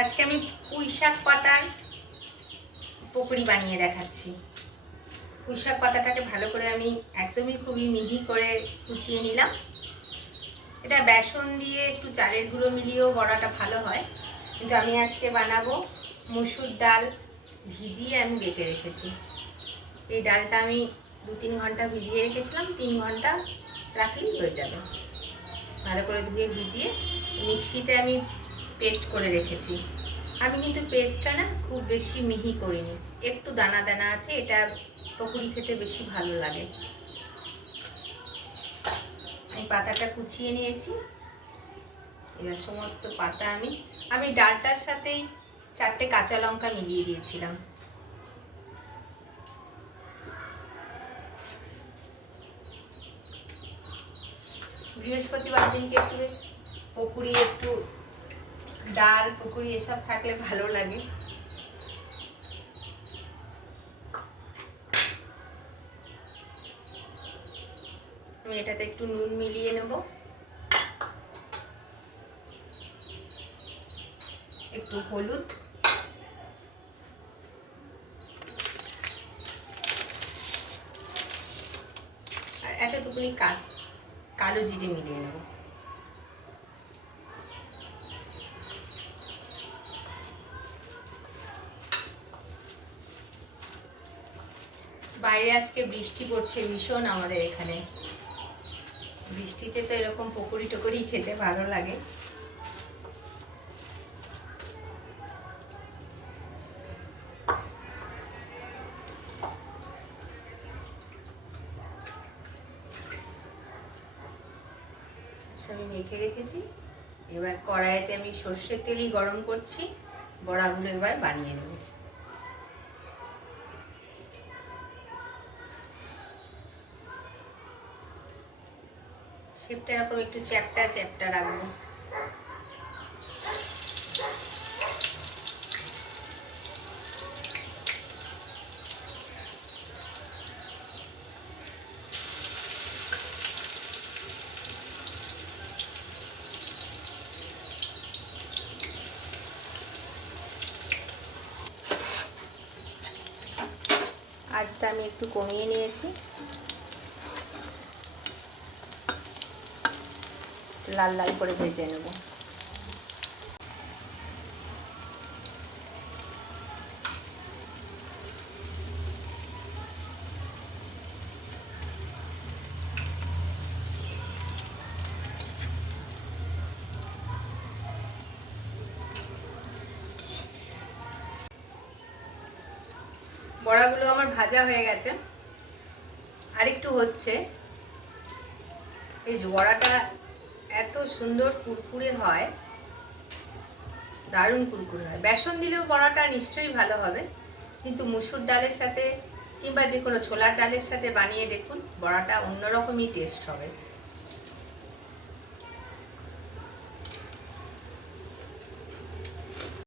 আজকে আমি পুঁই শাক পাতার পকোড়ি বানিয়ে দেখাচ্ছি। পুঁই শাক পাতাটাকে ভালো করে আমি একদমই খুবই মিহি করে কুচিয়ে নিলাম। এটা বেসন দিয়ে একটু চালের গুঁড়ো মিলিয়েও বড়াটা ভালো হয়, কিন্তু আমি আজকে বানাবো মসুর ডাল ভিজিয়ে আমি বেটে রেখেছি। এই ডালটা আমি 2-3 ঘন্টা ভিজিয়ে রেখেছিলাম, 3 ঘন্টা রাখলেই হয়ে যাবে। ভালো করে ধুয়ে ভিজিয়ে মিক্সিতে আমি পেস্ট করে রেখেছি। আমি কিন্তু পেস্টটা না খুব বেশি মিহি করিনি, একটু দানা দানা আছে, এটা পকোড়ি খেতে বেশি ভালো লাগে। আমি পাতাটা কুচিয়ে নিয়েছি। এবার সমস্ত পাতা আমি ডালটার সাথেই 4টে কাঁচা লঙ্কা মিলিয়ে দিয়েছিলাম। বৃহস্পতিবার দিনকে একটু বেশ পকোড়ি, একটু ডাল পকোড়ি এসব থাকলে ভালো লাগে। আমি এটাতে একটু নুন মিলিয়ে নেব, একটু হলুদ, আর এতটুকুনি কালো জিরে মিলিয়ে নেব। বাইরে আজকে বৃষ্টি পড়ছে ভীষণ আমাদের এখানে। বৃষ্টিতে তো এরকম পকোড়ি টকোড়ি খেতে ভালো লাগে। আমি মেখে রেখেছি। এবার কড়াইতে আমি সর্ষের তেলই গরম করছি, বড়াগুলো এবার বানিয়ে নেব। শেপটা এরকম একটু চ্যাপ্টা চ্যাপ্টা রাখবো। আঁচটা আমি একটু কমিয়ে নিয়েছি, লাল লাল করে ভেজে নেব। বড়াগুলো আমার ভাজা হয়ে গেছে, আর একটু হচ্ছে। এই যে বড়াটা এত সুন্দর কুরকুরে হয়, দারুণ কুরকুরে হয়। বেসন দিলেও বড়াটা নিশ্চয়ই ভালো হবে, কিন্তু মুসুর ডালের সাথে কিংবা যে কোনো ছোলার ডালের সাথে বানিয়ে দেখুন, বড়াটা অন্যরকমই টেস্ট হবে।